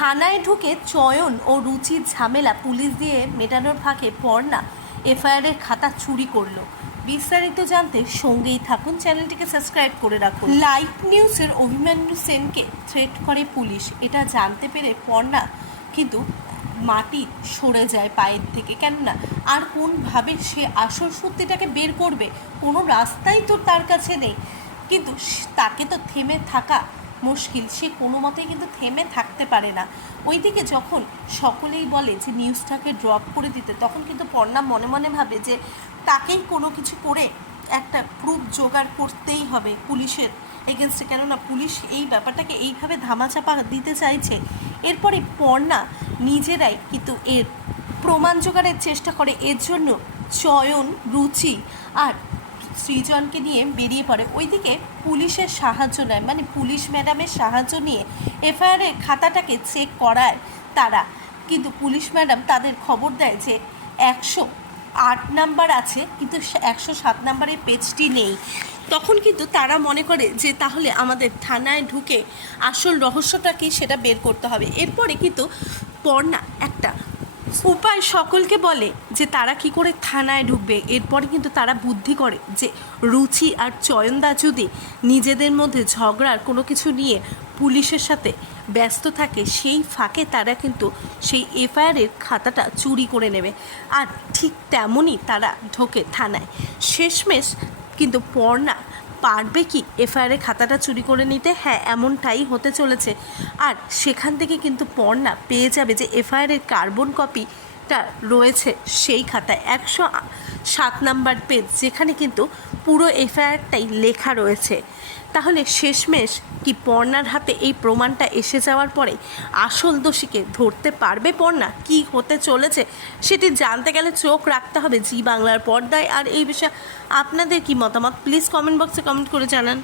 থানায় ঢুকে চয়ন ও রুচির ঝামেলা পুলিশ দিয়ে মেটানোর ফাঁকে পর্ণা এফআইআরের খাতা চুরি করলো। বিস্তারিত জানতে সঙ্গেই থাকুন, চ্যানেলটিকে সাবস্ক্রাইব করে রাখুন। লাইভ নিউজের অভিমন্যু সেনকে থ্রেট করে পুলিশ। এটা জানতে পেরে পর্ণা কিন্তু মাটি সরে যায় পায়ের থেকে। কেননা আর কোনভাবে সে আসল সত্যিটাকে বের করবে, কোনো রাস্তাই তো তার কাছে নেই। কিন্তু তাকে তো থেমে থাকা মুশকিল, সে কোনো মতেই কিন্তু থেমে থাকতে পারে না। ওইদিকে যখন সকলেই বলে যে নিউজটাকে ড্রপ করে দিতে, তখন কিন্তু পর্ণা মনে মনে ভাবে যে তাকেই কোনো কিছু করে একটা প্রুফ জোগাড় করতেই হবে পুলিশের এগেনস্টে, কেননা পুলিশ এই ব্যাপারটাকে এইভাবে ধামাচাপা দিতে চাইছে। এরপরে পর্ণা নিজেরাই কিন্তু এর প্রমাণ জোগাড়ের চেষ্টা করে। এর জন্য চয়ন, রুচি আর সৃজনকে নিয়ে বেরিয়ে পড়ে। ওইদিকে পুলিশের সাহায্য নেয়, মানে পুলিশ ম্যাডামের সাহায্য নিয়ে এফআইআরের খাতাটাকে চেক করায় তারা। কিন্তু পুলিশ ম্যাডাম তাদের খবর দেয় যে 108 নাম্বার আছে, কিন্তু 107 নাম্বারের পেজটি নেই। তখন কিন্তু তারা মনে করে যে তাহলে আমাদের থানায় ঢুকে আসল রহস্যটা কি সেটা বের করতে হবে। এরপরে কিন্তু পর্ণা একটা উপায় সকলকে বলে যে তারা কি করে থানায় ঢুকবে। এরপরে কিন্তু তারা বুদ্ধি করে যে রুচি আর চয়নদা যদি নিজেদের মধ্যে ঝগড়ার কোনো কিছু নিয়ে পুলিশের সাথে ব্যস্ত থাকে, সেই ফাঁকে তারা কিন্তু সেই এফআইআরের খাতাটা চুরি করে নেবে। আর ঠিক তেমনই তারা ঢোকে থানায়। শেষমেশ কিন্তু পর্ণা পারবে কি এফআইআরের খাতাটা চুরি করে নিতে? হ্যাঁ, এমনটাই হতে চলেছে। আর সেখান থেকে কিন্তু পর্ণা পেয়ে যাবে যে এফআইআরের কার্বন কপিটা রয়েছে সেই খাতায়, 107 নাম্বার পেজ, যেখানে কিন্তু পুরো এফআইআরটাই লেখা রয়েছে। তাহলে শেষমেশ কি পর্ণার হাতে এই প্রমাণটা এসে যাওয়ার পরে আসল দোষীকে ধরতে পারবে পর্ণা? কি হতে চলেছে সেটি জানতে গেলে চোখ রাখতে হবে জি বাংলার পর্দায়। আর এই বিষয়ে আপনাদের কি মতামত, প্লিজ কমেন্ট বক্সে কমেন্ট করে জানান।